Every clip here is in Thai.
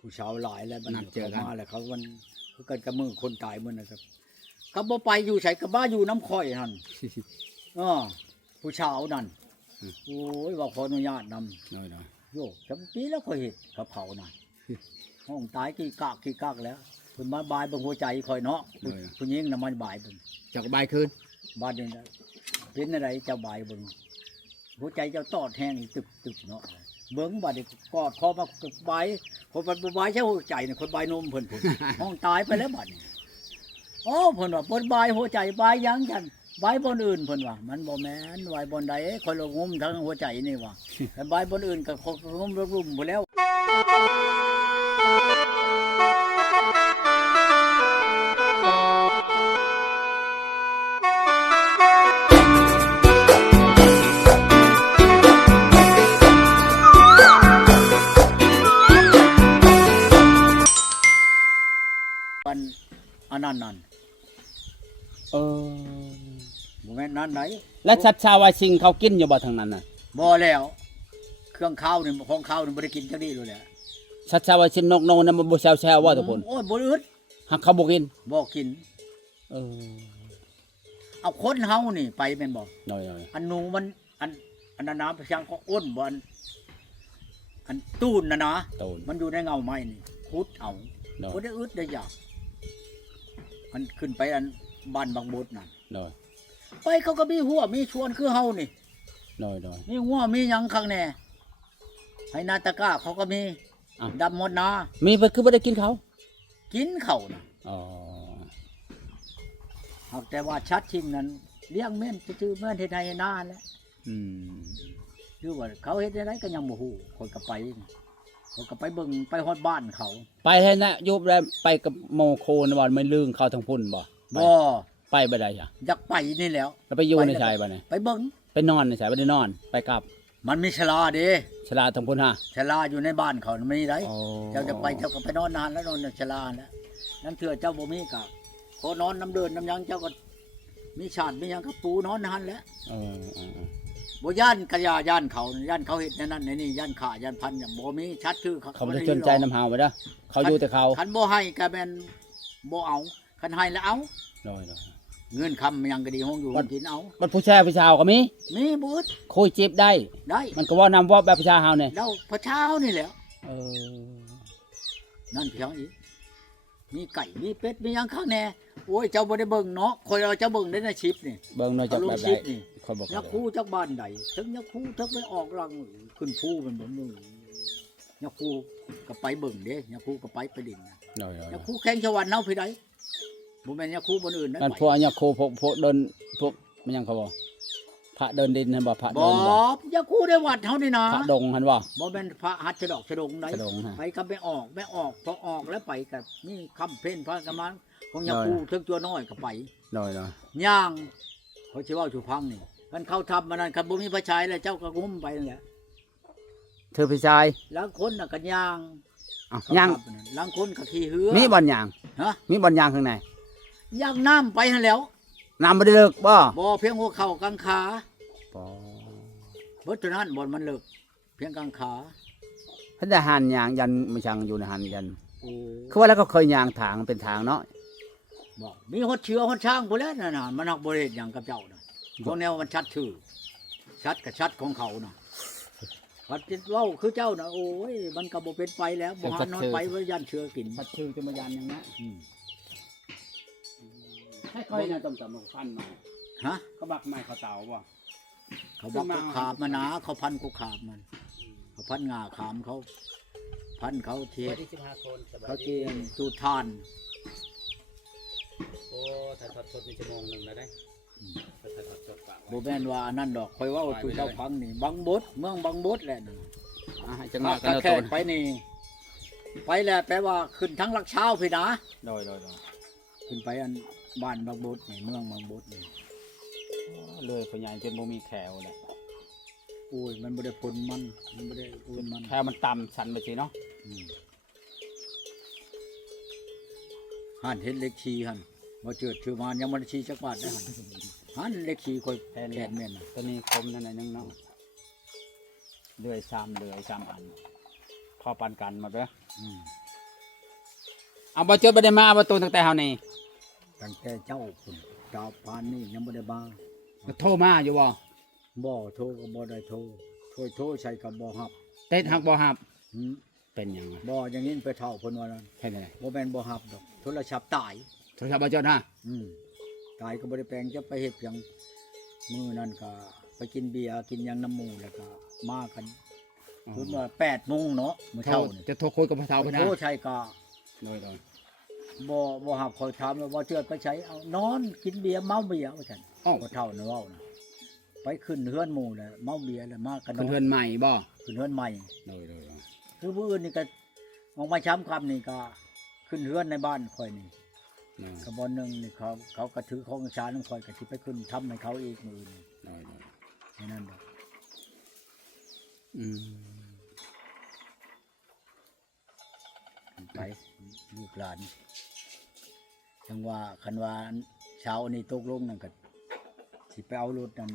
ผู้ชาวหลายแล้วมันนัดเจอกันข้ามาแล้วเขามันเขาเกิดกับมือคนตายมื้อนะครับเขาบ่ไปอยู่ไสก็บ้าอยู่น้ำข่อยหั่นอ้อผู้ชาวนั่นโอ้ยว่าขออนุญาตนำโดยโดยโยกจำปีแล้วค่อยเห็นกับเขาน่ะห้องตายกี่กากกี่กากแล้วเพิ่นมาบายเบิ่งหัวใจคอยเนาะผู้ผู้หญิงน่ะมันบายเบิ่งเจากบายคืนบ้านนี้นะเป็นอะไรเจ้าบายเบิ่งหัวใจเจ้าตอดแห้งนี่ตึบตึบเนาะเบิ่งบัดนี้กอดคอมาบาย คนบัดบ่บายใช่หัวใจน่ะคนบายนมเพิ่นพุ่นห้องตายไปแล้วบัดนี้โอ้เพิ่นว่าเพิ่นบายหัวใจบายหยังกันบายบนอื่นเพิ่นว่ามันบ่แม่นบายบนใดคนละงุมทั้งหัวใจนี่ว่าแต่บายบนอื่นก็คนงุมรุ่มๆหมดแล้ว อันนั้นนั่นเออบ่แม่นนั้นไหนและสัตว์ชาวไวชิงเขากินอยู่บ่ทางนั้นน่ะบ่แล้ว เครื่องข้าวนี่ของข้าวนี่บ่ได้กินจังนี้เลยแหละสัตว์ชาวไวชิงนกนงนั้นมันบ่แซวๆว่าทุกคนโอ้ยบ่อึดหักเขาบ่กินบ่กิน เออ เอาคนเฮานี่ไปแม่นบ่โดยโดยอันหนูมัน อันอันนั้นนะพยังก็อ้นบ่อันอันตูนน่ะนะโตนมันอยู่ในเงาไม้นี่ขุดเอาโดบ่ยได้อึดได้อยาก มันขึ้นไปอันบ้านบางบดนั่นโดยไปเขาก็มีหัวมีชวนคือเฮานี่โดยโดยมีหัวมีหยังข้างแน่ให้นาตะกร้าเขาก็มีอะดำหมดนามีเพิ่นคือบ่ได้กินเขากินเขานะอ๋อหากแต่ว่าชัดชิงนั้นเลี้ยงแม่นชื่อแม่นเฮ็ดให้นาแหล้วอืมคือว่าเขาเฮ็ดได้ไรก็ยังบ่ฮู้คนก็ไป คนก็ไปเบิ่งไปฮอดบ้านเขาไปให้นะยุบแล้วไปกับโมโคนะบ่ไม่ลืงเขาทางพุ่นบ่บ่ไปบ่ได้จ้ะอยากไปนี่แหล้วแล้วไปอยู่ในชายบ่เนี่ยไปเบิ่งไปนอนในชายบ่ได้นอน ไปกลับ มันมีชลาเด้ชลาทางพุ่นฮะชลาอยู่ในบ้านเขาไม่ได้อ๋อเจ้าจะไปเจ้าก็ไปนอนนานแล้วนอนในชลาแล้วนั่นเถื่อเจ้าบ่มีก็ขอนอนน้ำเดินน้ำหยังเจ้าก็มีชาติมีหยังก็ปูนอนนานแล้ว เออเออเออบ่ย่านกะยาย่านเขาย่านเขาเฮ็ดในนั้นในนี่ย่านขาย่านพันอย่างบ่มีชัดชื่อเขาบ่ได้สนใจน้ำเฮาไปเด้อเขาอยู่แต่เขาคันบ่ให้ก็แม่นบ่เอาคันให้แล้วเอาโดยโดยเงินคำมันยังก็ดีห้องอยู่วัดกินเอา มันผู้ชายผู้ชาวก็มีมีบุตรคุยจีบได้ ได้ มันก็ว่านำว่าแบบผู้ชายเฮาเนี่ยแล้วพระเช้านี่แหล้วเออนั่นเพียงอีก มีไก่มีเป็ดมีหยังข้างแน่โอ้ยเจ้าบ่ได้เบิ่งเนาะคอยเราเจ้าเบิ่งได้ในชิปนี่ เบิ่งหน่อยจากเอาลแบงบชิใดปนี่คนบอกยักษ์คู่จักบ้านใดถึงยักษ์คู่ถึงไปออกรังขึ้นภูมันบ่มือยักษ์คู่ก็ไปเบิ่งเด้ยักษ์คู่ก็ไปไปดิ่งนะโดยโดยยักษ์คู่แข่งชวันเนาพี่ใดบ่แม่นยักษ์คู่บนอื่นนะนั่นไปพวกอันยาโคพวกพวกเดินพวกมันยังเขาบอก พระเดินดินนั่นบ่พระบเดิอนบ่กยักษ์คู่ได้วัดเฮานี่นะพระดงหันบ่ บ่แม่นพระหัตถดอกฉดงใดกระดงฮะไปก็ไปออกไปออกพอออกแล้วไปกับนี่คำเพ่นพระกำมันของยาได้คูทึกตัวน้อยก็ไปโดยโดยย่างเขาชื่อว่าชูพังนี่กันเขาทำมันนั้นคันบ่มีพระชายแล้วเจ้าก็งุ้มไปนั่นแหละเธอพี่ชายล้างคนน่ะกันย่างอ้าวเขาย่างทำนั่นล้างคนก็ขี่เหือมีบ่อนย่างฮะมีบ่อนย่างข้างในย่างน้ำไปหั่นแหล้วน้ำบ่ได้เลิกบ่บ่เพียงหัวเข่ากลางขา บ่เบิดเท่านั้นบ่มันเลิกเพียงกลางขาเพิ่นได้หันย่างยันมันช่างอยู่ในหันยันโอ้คือว่าแล้วก็เคยย่างทางเป็นทางเนาะบอกมีฮอดเชื้อฮอดช่างพุ่นแหล้วนั่นน่ะมันหักบ่ได้เฮ็ดหยังกับเจ้าน่ะพวกแนวมันชัดชื่อชัดกับชัดของเขาน่ะพัดจิตเล่าคือเจ้าน่ะโอ้ยมันก็บ่เป็นไปแล้วบ่หานอนไปว่ายันเชื้อกินพัดชื่อจะมายันอย่างนั้นอืมให้ค่อยน่ะต้มตำพันมาฮะเขาบักไม้เขาเตาบ่ เขาบักกุขาบมานาเขาพันกุขาบมัน เขาพันงาขามเขา พันเขาเทียที่15คนสบายเขาเทียนจูทาน โอ้ถ่ายทอดสดมีชั่วโมงหนึงแล้วได้ถ่ายทอดสดปะบ่แม่นว่าอันนั้นดอกคอยเว่าสู่เจ้าพังนี่บังบดเมืองบังบดแหละนั่นอะให้จังหวะกันถ้าเอาแค่ตัวไปนี่ ไปแล้วแปลว่าขึ้นทั้งลักเช้าพี่นะ โดยโดยโดยขึ้นไปอันบ้านบางบดนี่เมืองบางบดนี่ เลยพ่อใหญ่จนบ่มีแขวเลยโอ้ยมันบ่ได้ผลมันมันบ่ได้ผลมันแขวมันต่ำสันไปสิเนาะอืมหันเห็นเล็กชีหันมาเจิดชื่อมายังมันชีจักบาทได้หันหันเล็กชีคอยแทนแม่นน่ะตัวนี้คมนั่นน่ะนึงเนาะเลื่อยซ้ำเลื่อยซ้ำอันพอปันกันหมาเด้ออืมเอาบ่เจอบ่ได้มาเอาบ่ตูนตั้งแต่เฮานี่ตั้งแต่เจ้าคุณเจ้าพานนี่ยังบ่ได้มา ก็โทรมาอยู่บ่บ่โทรก็บ่ได้โทรโทรโทรใส่กับบ่ฮับเต็ดฮักบ่ฮับหืมเป็นหยังวะบ่อย่างนี้ไปเท่าเพิ่นว่านั้นเฮ็ดได้บ่แม่นบ่ฮับดอกโทรศัพท์ตาย โทรศัพท์บ่จดฮะอืมตายก็บ่ได้แปลงจะไปเฮ็ดหยังมื้อนั้นก็ไปกินเบียร์กินหยังน้ำหมู่แล้วก็มากันคุณว่า8โมงเนาะมื้อโทรเช้านี่จะโทรคุยกับพ่อเฒ่าเพิ่นนะโทรใช้ก็ โดยโดย บ่บ่ฮับคอยถามว่าบ่เชื่อไปใช้เอานอนกินเบียร์เมาเบียร์ว่าซั่นอ้าว บ่เท่านะเว้านะไปขึ้นเฮือนหมู่น่ะเมาเบียร์แล้วมากันนอนเพื่อนๆใหม่บ่ขึ้นเฮือนใหม่โดยโดยโดยคือผู้อื่นนี่ก็ออกมาช้ำคำนี่ก็ ขึ้นเฮือนในบ้านคอยนี่โดยกระบอนหนึ่งนี่เขาเขาก็ถือของชาน้ำคอยก็ที่ไปขึ้นทำให้เขาอีกมือนี่โดยโดยแค่นั้นดอกอืมไปลูกหลาน จังว่าคันว่าเช้านี่ตกลงนั่นก็สิไปเอารถนั่น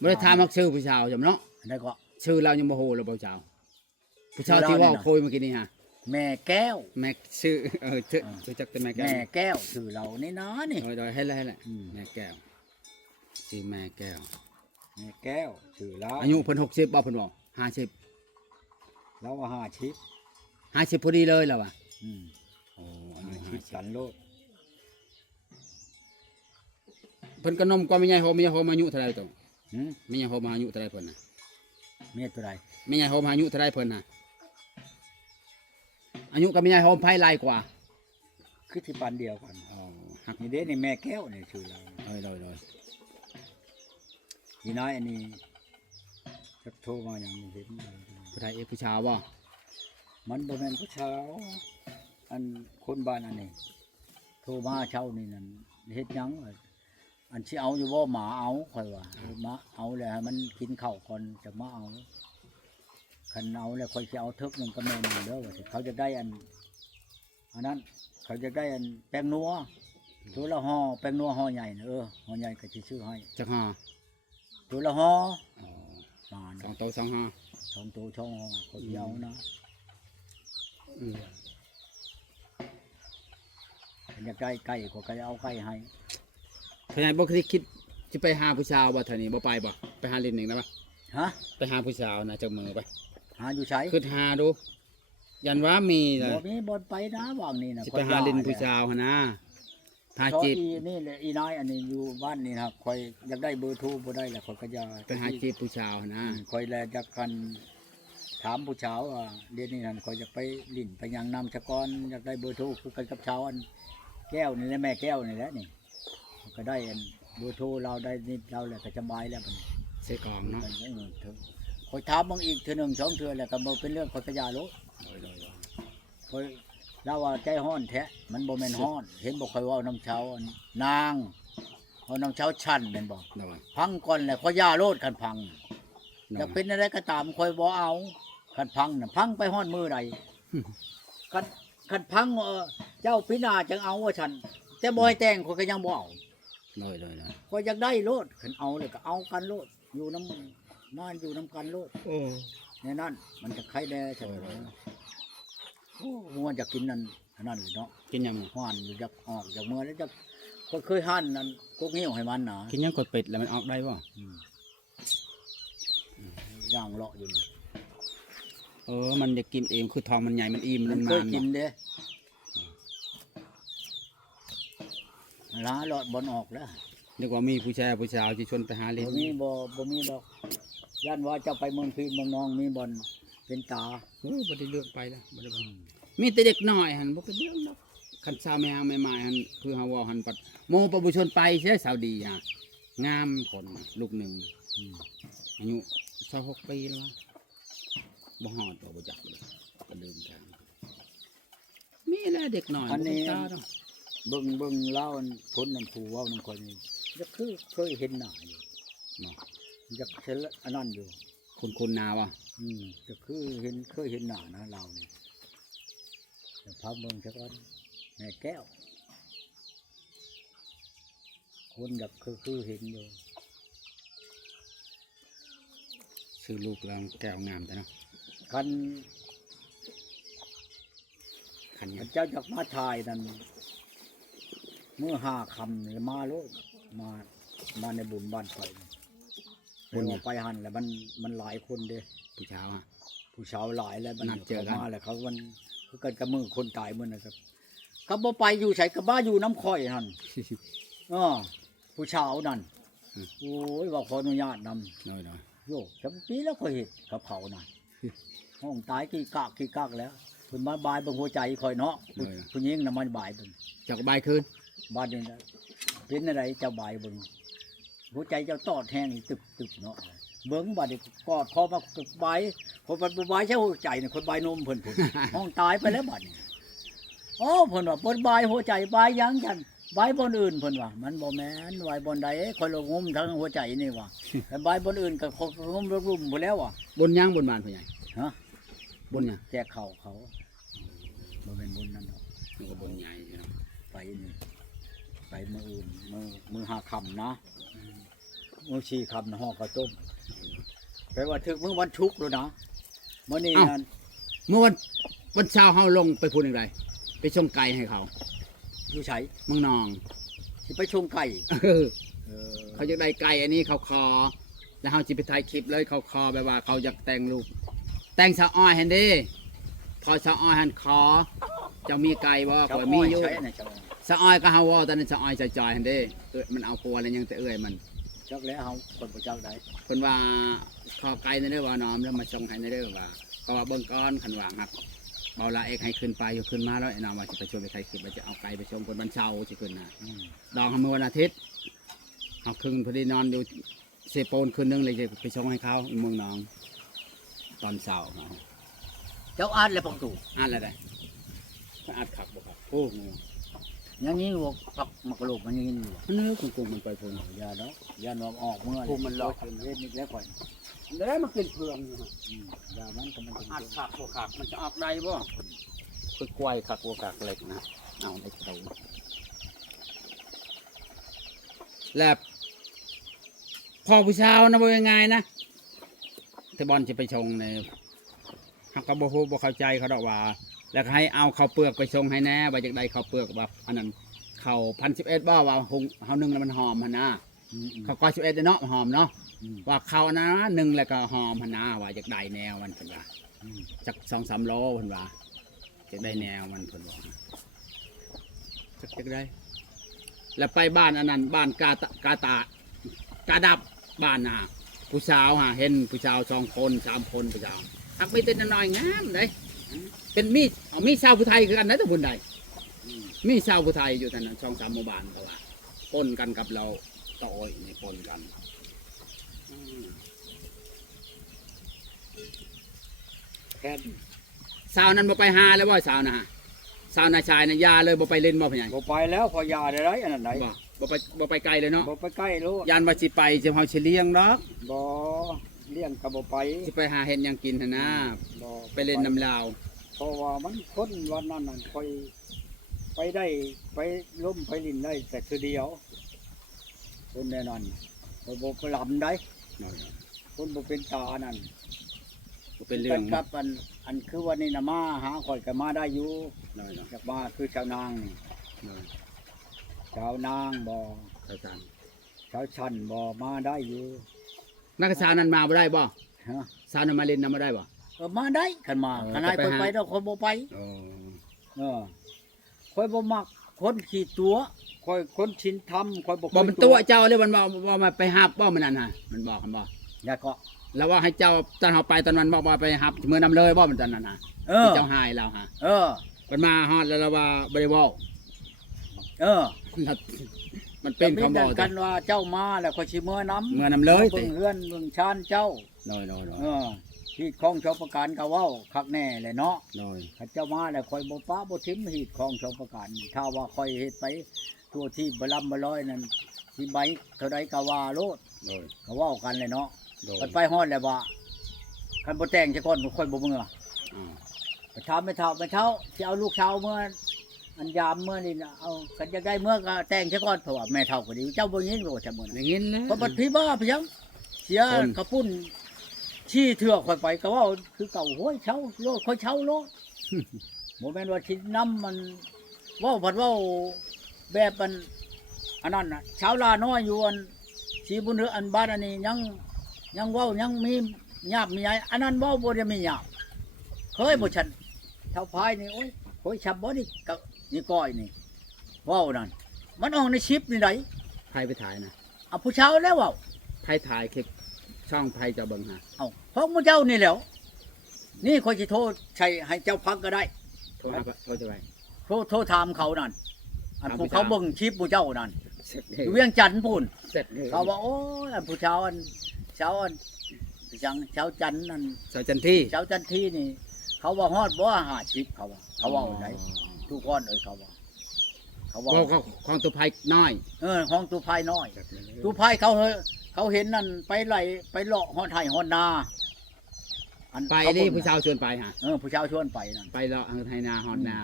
บ่ได้ถามฮักชื่อผู้ชาวจำเนาะอันนั้นก็ชื่อเรายังบ่ฮู้เลยผู้ชาวผู้ชาวชื่อเราที่เว่านี่นะคุยเมื่อกี้นี่ฮะแม่แก้ว แม็กชื่อเออชื่ออ่ารู้จักแต่แม่แก้แม่วแก้วชื่อเรานี่นะนี่โดยโดยให้แล้วให้แล้วอืมแม่แก้วชื่อแม่แก้วแม่แก้วชื่อเราอายุเพิ่น60บ่เพิ่นบอก50เราว่าห้าชิป50พอดีเลยแล้วว่ะอืมโอ้อายุห้าชิปสันโลด เพิ่นก็นมก็ไม่ใหญ่โฮมไม่ใหญ่โฮมอายุเท่าไหร่ตัวหืมไม่ใหญ่โฮมอายุเท่าไหร่เพิ่นน่ะเมียตัวใดไม่ใหญ่โฮมอายุเท่าไหร่เพิ่นน่ะอายุก็ไม่ใหญ่โฮมไผหลายกว่าคือที่ปันเดียวกันอ๋อฮักนี่เด้นี่แม่แก้วนี่ชื่อเราโดยโดยโดยอีน้อยอันนี้จะโทรมาอย่างนี้เห็นผู้ชายเอกผู้ชาวบ่มันบ่แม่นผู้เช้าอันคนบ้านอันนี้โทรมาเช้านี่นั่นเฮ็ดหยังวะ อันสิเอาอยู่บ่หมาเอาค่อยว่าเออหมาเอาแล้วให้มันกินข้าวก่อนจะมาเอาคันเอาแล้วค่อยสิเอาทึกหนึงก็แม่นอยู่เด้อว่าสิเขาจะได้อันอันนั้น เขาจะได้อันแป้งนัวตัวละห่อแป้งนัวห่อใหญ่นะเออห่อใหญ่ก็สิซื้อให้จักห่อตัวละห่ออ๋อมาสนะองโตะสองห่อสองตัวช่องห่อเขาสิเอานะอืมอยากได้ไก่ก็ไก่เอาไก่ให้ ผู้ใหญ่บ่เคยคิดสิไปหาผู้ชาวบ่เท่านี้บ่ไปบ่ไปหาเล่นหนึ่งได้บ่ฮะไปหาผู้สาวนะจักมือไปหาอยู่ใช้คือหาดูยันว่ามีนะบ่มีบ่ไปนะว่างนี่นะสิไปหาเล่นผู้สาวหั่นนะหาชอบจีบอีนี่แหละอีน้อยอันนี้อยู่บ้านนี่นะคอยอยากได้เบอร์โทรบ่ได้แหละคอยก็จะไปหาจีบผู้สาวหั่นนะคอยแลอยากกันถามผู้สาวว่าเดี๋ยวนี้นั่นคอยอยากไปลิ้นไปยังนำชะกรอยากได้เบอร์โทรคือกันกับชาวอันแก้วนี่แหละแม่แก้วนี่แหละนี่ ก็ได้อันเบอร์โทรเราได้นิดเราแหละก็สบายแล้วบัดนี้ใส่กล่องเนาะเออเถอะคอยถามบางอีกเทื่อหนึ่งสองเทื่อแล้วก็บ่เป็นเรื่องคอยกระยาโลดโดยโดยโดยคอยเล่าว่าใจห้อนแท้มันบ่แม่นห้อน เห็นบอกคอยเว่าน้ำเช้าอันนางเอาน้ำเช้าชันแม่นบอกโดยพังก่อนแหละคอยย่าโลดคันพังโดอยากเป็นอะไรก็ตามคอยบ่เอาคันพังน่ะพังไปห้อนมือใดคันคันพังเออเจ้าพินาจังเอาว่าฉัน แต่บ่ให้แต่งคอยก็ยังบ่เอา โดยโดยโดยคอยอยากได้โลดคันเอาเลยก็เอากันโลดอยู่น้ำมาอยู่น้ำกันโลดโอ้ในนั้นมันจะใครแน่ใช่ไหมโอ้มัวจะกินนั่นอันนั่นเลยเนาะกินยังห้านอยู่จากออกจากเมื่อแล้วจะก็เคยหั่นนั่นกุ๊กเหี้ยวให้มันหนากินยังกดเป็ดแล้วมันออกได้บ่อืมย่างเลาะอยู่นี่เออ มันจะกินเองคือทองมันใหญ่มันอิ่มมัมันนเคมายกินเด้ ล้าเลาะบนออกแล้วนึกว่ามีผู้ชายผู้สาวที่ชวนไปหาเล่นบ่มีบ่บ่มีดอกย่านว่าเจะไปเมืองพีเมืองนองมีบอลเป็นตาโอ้บ่ได้เลือกไปแล้วบ่ได้บ่มีแต่เด็กน้อยหั่นบ่เป็นเรื่องดอกคันสาวแม่หางแม่ไม้หั่นคือเฮาเว้าหั่นปัดโมประบุชนไปเสียสาวดีฮะงามคนลูกหนึ่งอืมอายุ26ปีแล้ววะบ่ฮอดบ่บ่จักเลยก็ลืมทางมีแหละเด็กน้อยอันนี้บ่เป็ตาดอก เบิ่งเบิ่งเล่าอันคนนั่นผู้เว้านั่นคนนี้จะคือเคยเห็นหน้าอยู่เนาะจะเห็นอันนั้นอยู่คุณคุณนาวะอืมจะคือเห็นเคยเห็นหน้านะเราเนี่ยจะพาเมืองซะก่อนแม่แก้ว คนอยากคือคือเห็นอยู่ชื่อลูกเราแก้วงามแต่เนาะคันใครขันเงินเจ้าจากมาชายนั่น เมื่อห้าคำนี่มาโลดมามาในบุญบ้านไฟเพิ่นว่าไปหันแล้วมันมันหลายคนเด้ผู้เช้าฮะผู้สาวหลายแล้วมันนัดเจอกันมาแล้วเขามันเขาเกิดกับมือคนตายมื้อนะครับก็บ่ไปอยู่ไสก็บ้าอยู่น้ำข่อยหั่นอ้อผู้สาวนั่นโอ้ยว่าขออนุญาตนำน้อยน้อยโยกจำปีแล้วก็เห็นกับเขาน่ะห้องตายกี่กากกี่กากแล้วเพิ่นมาบายเบิ่งหัวใจคอยเนาะผู้ผู้หญิงน่ะมันบายเบิ่งเจากบายคืน บ้านนี้นะเป็นอะไรเจ้าบายเบิ่งหัวใจเจ้าตอดแห้งนี่ตึบตึบเนาะเบิ่งบัดนี้กอดคอมาตึบบายคนบัดบ่บายใช่หัวใจนี่คนบายนมเพิ่นพุ่นห้องตายไปแล้วบัดนี้โอ้เพิ่นว่าเพิ่นบายหัวใจบายหยังกันบายบนอื่นเพิ่นว่า มันบ่แม่นบายบนใดคอยลงงมทั้งหัวใจนี่ว่าแต่บายบนอื่นก็คงงมรุ่มๆพุ่นแล้วว่ะบนย่างบนบานผู้ใหญ่ฮะบนหยังแจกเข่าเขาบ่เป็นบุญนั่นหรอกนี่ก็บนใหญ่อยู่เนาะไปนี่ ไปมืออื่นมือมือหาคำนะมือชีคำนะห่อข้าวต้มไปว่าถึงมือวันชุกร์แล้วนะมื่อนี้นั่นเมื่อวันวันเช้าเฮาลงไปพูดอย่างไรไปชงไก่ให้เขาอยู่ไสเมืองนองสิไปชงไก่เออเออเขาจะได้ไก่อันนี้เขาคอ แล้วเขาจิไปถ่ายคลิปเลยเขาคอแบบว่า เขาอยากแต่งรูปแต่งสาวอ้อยเห็นดิพอสาวอ้อยหันคอเจะมีไก่บ่เจ้าข่อยอ้มีอย อยู่ใช้นะเจ้าอ้อยสาวอ้อยก็เฮาว่าตอนนั้นสาวอ้อยจอยๆเห็นดิเอ้ยมันเอาครัวแล้วยังแต่เอ้ยมันจักแล้วเฮาคนบ่จักได้เพิ่นว่าขอไก่ในเด้อว่าน้อมแล้วมาส่งให้ในเด้อว่าก็ว่าเบิ่งก้อนขันวางครับเบาละเอกให้ขึ้นไปอยู่ขึ้นมาแล้วไอ้น้องว่าจะไปชวนไปใครคลิปว่าจะเอาไก่ไปชมคนวันเช้าสิขึ้นนะ อืมดองเขาเมื่อวันอาทิตย์เอาครึ่งพอดีนอนอยู่เซโปนคืนนึงเลยจะไปชงให้เขาอีเมืองน้อง ตอนเช้าเอาเจ้าอาดแล้วปักตู่อ่านอะไรก็อ่านขับบ่ครับโอ้โหอ ย่างนี้บอกปักมักโลกมันอยังนี้อยู่มันเนื้อกุ้งกุ้งมันไปพุ่นอย่าเนาะอย่านอมออกเมื่อผู้มันหลอกเฮ็ดนิดแล้วก่อนแล้วมันเป็นเพืองอยู่ฮะอืมอย่ามันก็มันเป็นอ่านขับบ่ขับมันจะออกได้บ่คือกล้วยขักบัวขักเหล็กนะเอาไอ้เตาแล้วพอผู้ชาวนะบ่ยังไงนะแต่บอลจะไปชงในฮักก็บ่ฮู้บ่เข้าใจเขาดอกว่า แล้วก็ให้เอาข้าวเปลือกไปชงให้แน่ว่าจากใดข้าวเปลือกแบบอันนั้นข้าวพันสิบเอ็ดบ่ว่าหุงเฮานึ่งแล้วมันหอมหั่นนะอืมอืมข้าวก้อยสิบเอ็ดเนาะหอมเนาะอืมว่าข้าวนะหนึ่งแล้วก็หอมหั่นนะว่าจากใดแนวมันเพิ่นว่าอืมจากสองสามโลเพิ่นว่าจากได้แนวมันเพิ่นว่าจากจากได้แล้วไปบ้านอันนั้นบ้านกาตะกาตากาดับบ้านน่ะผู้สาวฮะเห็นผู้สาวสองคนสามคนผู้สาวทักไม่เต้นน้อยๆงามเลย เป็นมีดเอามีดชาวผู้ไทยคือกันนะแต่บุญใดอืมมีชาวผู้ไทยอยู่ทางนั้นช่องสามหมู่บ้านแต่ว่าปนกันกับเราต่อยนี่ปนกันอืมแค่นสาวนั้นบ่ไปหาแล้วว่าสาวนะฮะสาวนาชายนะยาเลยบ่ไปเล่นบ่พะยังบ่ไปแล้วพอยาได้ไรอันนั้นไหนบ่บ่ไปบ่ไปไกลเลยเนาะบ่ไปใกล้โลดยานว่าสิไปจะเฮาสิเลี้ยงดอกบ่ เลี้ยงก็บ่ไปสิไปหาเห็ดหยังกินหั่นนะบ่ไปเล่นน้ำลาว เพราะว่ามันคนวันนั้นน่ะค่อยไปได้ไปล้มไปลินได้แต่คือเดียวคนแน่นอนบ่บ่ไปลำได้เนาะคนบ่เป็นตานั่นบ่เป็นเรื่องกับอันอันคือวันนี้น่ะมาหาข่อยก็มาได้อยู่เนาะเนาะจากมาคือชาวนางนี่เนาะชาวนางบ่เข้าใจชาวชันบ่มาได้อยู่ นักศึกษานั้นมาบ่ได้บ่ฮะสาวนั้นมาเล่นนำบ่ได้บ่เออมาได้คันมาเออคันนายจะไปคนหา ไปแล้วคนบ่ไปโอ้เออคอยบ่มักคนขี่ตัวคอยคนชินทำคอยบ่บ่มันตัวเจ้าเลยมันบ่บ่มาไปหับบ่มันนั่นน่ะมันบอกกันบ่อย่าก็แล้วว่าให้เจ้าตอนเขาไปตอนมันบอกว่าไปหับมือนำเลยบ่มันตอนนั้นน่ะเออ ที่เจ้าหายแล้วฮะเออ มันมาฮอดแล้วเราว่าบ่ได้เว้าเออ มันเป็นก็คำมีบอกกันว่าเจ้ามาแล้วคอยสิเมื่อน้ำเมื่อนำเลยเบิ่ติงเฮือนเบิ่งชานเจ้าน้อยน้อยน้อยเออที่ของชาวประการก็เว้าคักแน่เลยเนาะน้อยข้าเจ้ามาแล้วคอยบ่ป้าบ่ทิมหีดของชาวประการนี่ถ้าว่าคอยเฮ็ดไป ทั่วที่บ่ลำบ่ร้อยนั่นสิใบเท่าใดก็ว่าโลดน้อยก็เว้ากันเลยเนาะน้อยมันไปฮอดแล้วว่าคันบ่แต่งจะก่อนบ่ค่อยบ่เมื่ออ่าไปถามไม่เท่าไม่เท่าสิเอาลูกเช้าเมื่อ อันยามเมื่อนี่นะเอากันจะได้เมื่อก็แต่งซะก่อนเพราะว่าแม่เท่าก็ดีเจ้าบ่ยินโลดซะมื้ออนั้นย่างงี้นะเพราะบัดพี่บ้าพี่ยังเสียคนกระปุ้นชี้เถือกค่อยไปก็ว่าคือเก่าห้วยเช้าโลดค่อยเช้าโลดบบ่แม่นว่าสิน้ำมันเว้าผัดเว้าแบบมันอันนั้นน่ะชาวลาน้อยอยู่อันสีบุญเรืออันบ้านอันนี้ยังยังเว้ายังมีญาบมีไอ้อันนั้นเว้าบ่ได้มีญาบเคยบ่ฉันชาวพายนี่โอ้ยโอ้ยชับบ่นี่กับ นี่ก้อยนี่เว้านั่นมันออกในชิปนี่ไดไพ่ไปถ่ายนะเอาผู้ชาวแล้วเว้าไพ่ถ่ายคลิปช่องไพ่เจะเบิ่งฮะเอาเพราะมึงเจ้านี่แหล้วนี่คอยจะโทษใช่ให้เจ้าพักก็ได้ โทรหาโทรจะไป โทษโทษถามเขานั่นอันถามผู้พี่เขาถามเบิ่งคลิปผู้เจ้านั่นเสร็จเลอยยู่เวียงจันทน์พูน เสร็จเลยเขาว่าโอ้ยอันผู้เช้าอันเช้าอันจังเช้าจันทน์นั่นสาวจันที่เช้าจันทร์ที่นี่ เขาว่าฮอดบ่หาชิปเขาว่าเขาว่าไหน ทุกคนเอ้ยเขาว่าเขาว่าบอกของตัวไพ่น้อย เออห้องตูพายน้อยตูพายเขาเฮเขาเห็นนั่นไปไหลไปเลาะฮอดไห้ฮอดนาอันไปเขานี่เบิ่งผู้ชาวชวนไปฮะเออผู้เช้าชวนไปนั่นไปเลาะทางไทยนาฮอนนา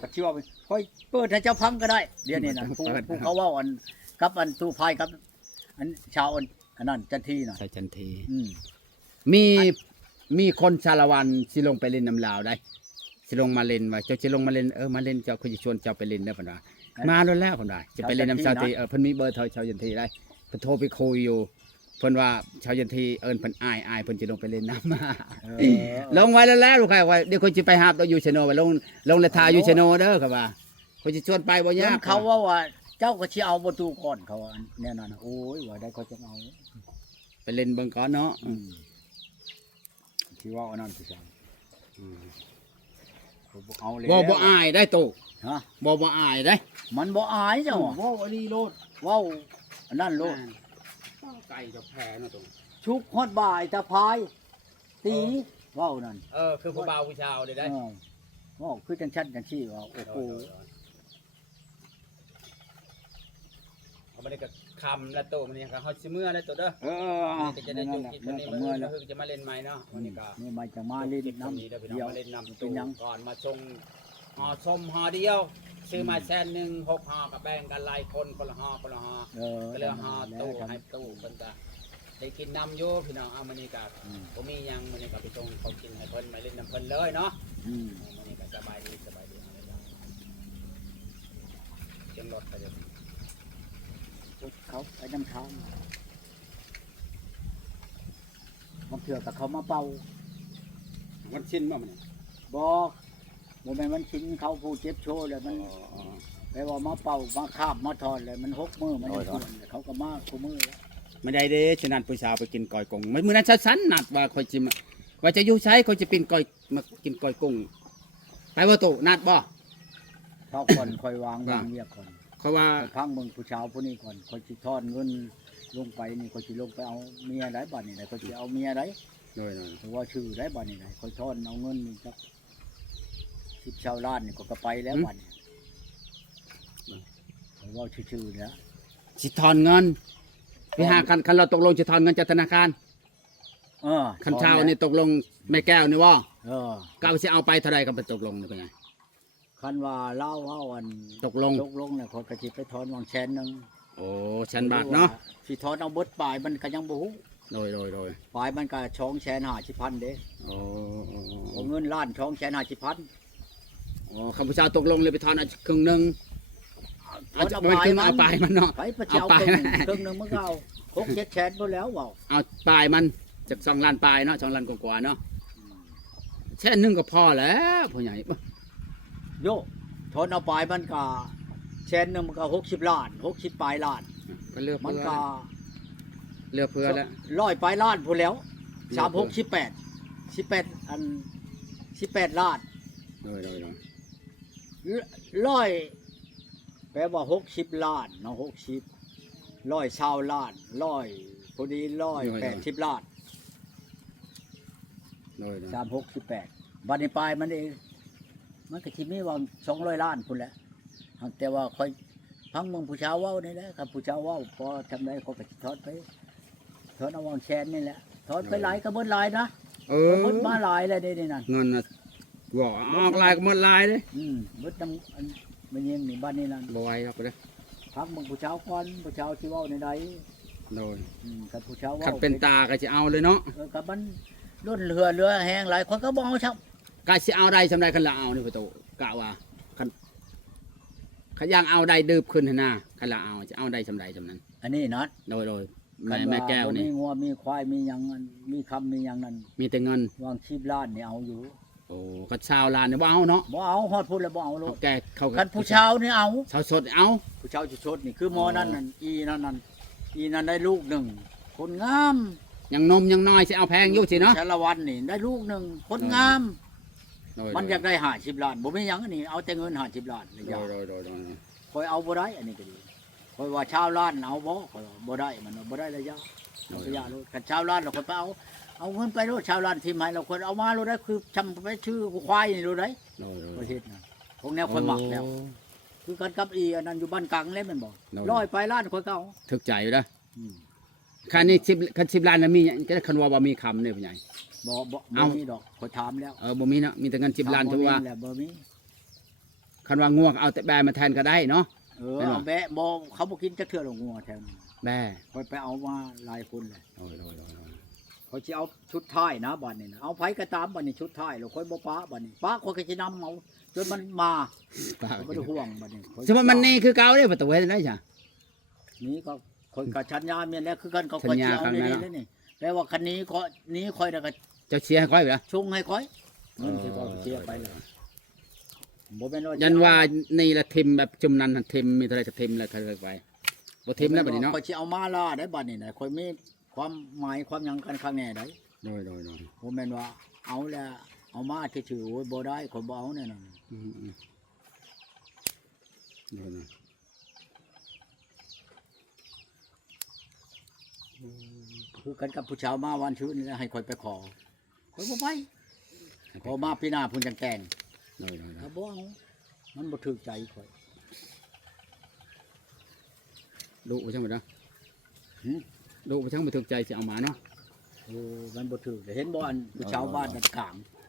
ก็ชื่อว่าค่อยเปิดให้เจ้าพังก็ได้ เดี๋ยวนี้นะผู้เปิด ผู้เขาเว่าอันกับอันตู้พายกับ อันชาวอันอันนั้นจันทีน่ะสาวจันที อืมมีมีคนชาละวันสิลงไปเล่นน้ำลาวได้ สิลงมาเล่นว่าเจ้าสิลงมาเล่นเออมาเล่นเจ้าคุณจะชวนเจ้าไปเล่นได้อเพิ่นว่ามาแล้วแล้วเพิ่นว่าจะไปเล่นน้ำชาวตีเออเพิ่นมีเบอร์โทรชาวยันทีได้เพิ่นโทรไปคุยอยู่เพิ่นว่าชาวยันทีเอิ้นเพิ่นอายอายเพิ่นจะลงไปเล่นน้ำมาเออลงไว้แล้วแล้วลูกใครว่าเดี๋ยวคนจะไปหาตัวอยู่ชโนไปลงลงเลทาอยู่ชโนเด้อครับว่าคนจะชวนไปบ่เพิ่ยากนเขาว่าว่าเจ้าก็สิเอาประตูก่อนเขาว่าอันแน่นอนนะโอ้ยว่าได้เขาจะเอาไปเล่นเบิ่งก่อนเนาะอืมที่ว่าอันนั้นผู้ชา ยเอาเลยบ่บ่อายได้โตฮะบ่บ่อายได้มันบ่อายเจ้าว้าวอันนี้โลดเว้าอันนั้นโลดไก่จะแพ้เนาะตรงชุกฮอดบ่ายตะพายตีเว้านั่นเออคือผู้บ่าวผู้ชาวได้ได้เออเว้าคือจังชันจังชี้ว่าโอ้โหเอามาได้กับ คำและโตมันนี่ครับเฮาสิเมื่อแล้วโตเด้อเออนี่ก็จะได้จบกินวันนี้เมื่มื้ออแล้แล้ววคือจะมาเล่นใหม่เนาะวันนี้ก็นี่มาจะมาเล่นน้ำเดี๋ยวพี่น้เดีองยวมาเล่นน้ำเป็ตู้นหยังก่อนมาชงห่อชมห่อเดียวซื้อมาแสนหนึ่งหกห่อกับแบ่งกันหลายคนคนละห่อคนละห่อเออก็เลยห่อตู้แล้วให้ตู้เพิ่นก็ได้กินน้ำโยพี่น้องเอามื้อนี้ก็อืมบ่มีหยังมื้อนี้ก็ไปชงเขากินให้เพิ่นมาเล่นน้ำเพิ่นเลยเนาะอืมมื้อนี้ก็สบายดีสบายดีเอาเลยจ้ะเสียงรถก็จะ เขาไปน้ำทางบางเถื่อกับเขามาเป่าวันชิ้นบ่มื้อนี้บอกโมแมนมันชิ้นเขาผู้เจ็บโชว์เลยมันไปว่ามาเป่ามาคาบมาถอนเลยมันหกมือมันยังส่วนเลยเขาก็มาคู่มือแล้วไม่ได้เด้ฉะนั้นผู้สาวไปกินก้อยกุ้งมื้อนั้นฉันนัดว่าค่อยสิมาว่าจะอยู่ใช้ค่อยจะปีนก้อยมากินก้อยกุ้งไปบ่ตู้นัดบ่ เขาก่อนคอยวางว่าวางเรียกก่อน เขาว่าไปพังเมืองผู้ชาวผู้นี้ก่อนคอยจิทอนเงินลงไปนี่คอยจิลงไปเอาเมียได้บ้านนี่ไหนคอยจิเอาเมียได้โดยโดยหรือว่าชื่อได้บ้านนี่ไหนคอยทอนเอาเงินนี่จักสิบชาวล้านนี่ก็ก็ไปแล้วบ้านนี่หรือว่าชื่อๆเนี่ยสิถอนเงินพี่หาคันคันเราตกลงจะถอนเงินจากธนาคารเออคันเช้านี่ตกลงแม่แก้วนี่ว่าเออก้าวสิเอาไปเท่าไรก็ไปตกลงนี่เป็นไง คันว่าเล่าว่าวันตกลง ตกลงเนี่ยเขาก็จิไปถอนวางแชนหนึงโอ้ชันบาทเนาะสิถอนเอาเบิดปลายมันก็ยังบ่ฮู้โดยโดยโดยปลายมันก็ช่องแชนห้าสิบพันเด้โอ้โอ้โอ้เอาเงินล้านช่องแชนห้าสิบพันโอ้ข้าพเจ้าตกลงเลยไปถอนเอาครึ่งหนึงถเอาอนจะเอามันปลายขึ้นมัเอานปลายมันเนาะไปประเจ้าเอาปลายครึ่งมาครึ่งหนึงมันก็เอาหกเจ็ดแสนไปแล้วเว้าเอาปลายมันจากสองล้านปลายเนาะสองล้านกว่าๆเนาะแค่นึงก็พอแล้วผู้ใหญ่ โยถอนเอาปลายมันก็แชนหนึงมันก็หกสิบล้านหกสิบปลายล้าน ก็เลือกมันเพื่อก็เลือกเพื่อแล้ว ร้อยปลายล้านพูนแล้วเลืสาอกมเพื่หอกสิบแปดสิบแปดอันสิบแปดล้านโดยโดยโดยร้อยแปลว่าหกสิบล้านเนาะหกสิบร้อยชาวล้านร้อยพอดีร้อยแปดสิบล้าน โดยโดยสามหกสิบแปดบัดนี้ปลายมันเอง มันก็ทิมีวางสองร้อยล้านพุ่นแหละหากแต่ว่าคอยพังเมืองผู้ชาวเว้านี่แหละครับผู้ชาวเว้าพอทำได้เขาก็สิทอดไปทอดเอาวางแชนนี่แหละทอดไปหลายก็เบิดหลายนะเออเบิดมาหลายเลยเด้นี่นั่นเงินนะว่าออกลายก็หมดลายเลยอืมเบิดน้ำอันมันยังนี่บ้านนี่นั่นบอยครับไปเลยพักเมืองผู้ชาวก่อนผู้ชาวที่เว้าในใดโดยอืมกับผู้ชาวเว้าขัดเป็นตาก็จะเอาเลยเนาะเออกับมันล้นเรือเรือแห้งหลายคนก็บอกเอาชับ กาสิเอาได้สำไรคันละเอานี่ประตูกกะว่าคันขย่างเอาได้ดืบขึ้นหั่นนะคันละเอาจะเอาได้สำใดจำนั้น อันนี้นัดโดยโดยแม่แม่แก้วนี่มีงัวมีควายมีหยังอันมีคำมีหยังนั่นมีแต่เงินวางชีพล้านนี่เอาอยู่โอ้ก็ชาวลานเนี่ยบ่เอาเนาะบ่เอาฮอดพูดแล้วบ่เอาโลเขาดแก่เขากันผู้ชาวนี่เอาชาวสดเอาผู้ชาวชดๆนี่คือหมอนั่นอ๋อนั่นอีนั่นนั่นอีนั่นได้ลูกหนึ่งคนงามยังนมยังน้อยสิเอาแพงอยู่สิเนาะชาละวันนี่ได้ลูกหนึ่งคนงาม โดยมันอยากได้หาชิบล้านบ่มีหยังอันนี้เอาแต่เงินหาชิบล้านเลยโดอยากยโดยโดยโดยคอยเอาบ่ได้ อันนี้ก็ดีคอยว่าชาวล้านเอาบ่คอยว่าบ่ได้มันว่าบ่ได้ระยะเอาระยะโลดคันชาวล้านเราคนไปเอาเอาเงินไปโลดชาวล้านที่ไหนเราคนเอามาโลดได้คือจำไปชื่อควายนี่โลดได้โดยโดยประเทศนะพวกแนวคนหมักแล้ว คือกันกับอีอันนั้นอยู่บ้านกลางเลยแมันบอกร้อยไปล้านคนเก่าถึกใจอยู่นะอืม คันนี้สิบคันสิบล้านน่ะมีจะได้คันว่าบ่มีคำเนี่ยพี่ใหญ่ บ่บ่เอาบ่มีดอกคอยถามแล้วเออบ่มีเนาะมีแต่เงินสิบล้านถมถือว่าแหละบ่มีคันว่าง่วงเอาแต่แบมาแทนก็ได้เนาะ เออไม่หรอเอาแบะบ่เขาบ่กินจักเทื่อหรอกงัวแถวนั้นแบคอยไปเอามาหลายคนเลยโดยโดยโดยโดยเขาสิเอาชุดท้ายนะบัดนี้นะเอาไผก็ตามบัดนี้ชุดท้ายแล้วคอยบ่ป้าบัดนี้ป้าคอยก็สินำเอาจนมันมาป้าข้อยบ่ได้ห่วงบัดนี้ข้อยสมมุติมันนี่คือเก่าเด้ประตูเฮ็ดได้จ้ะนี่ก็ คอยกับชัญญาเมียนแล้วคือกันก็คชัอยญญาสิเอากันนี่แม่นี่เนาะแล้วนี่แปลว่าคันนี้ก็นี้คอยแล้วก็เจ้าเชียร์ให้ค่อยเหรอชงให้คอยเงินที่ก็เสียไปเลยบ่แม่นว่ายันว่านี่ละทิมแบบจุมนันน่ะทิมมีเท่าไหรจะทิมแล้วค่อยๆไปบ่ทิมแล้วบัดนี้เนาะคอยสิเอามาล่าได้บัดนี้นะคอยมีความหมายความหยังกันข้างแน่ได้โดยโดยโดยบ่แม่นว่า เอาแล้วเอามาชื่อๆโอ้ยบ่ได้คอยบ่เอาแน่นอนอืมอืมโดยโดย คือกันกับผู้ชาวมาวันชื่นนี่แหละให้คอยไปขอคอยบ่ไปขอมาพี่หน้าพุ่นจังแกงโดยโดยโดถ้ายบ่เอามันบ่ถูกใจคอย ลูกไปช่างหมดเนาะหึลูกไปช่างบ่ถูกใจสิเอามาเนาะเออมันบ่ถูกเห็นบ่อันผู้ชาวบ้านดันกลางมา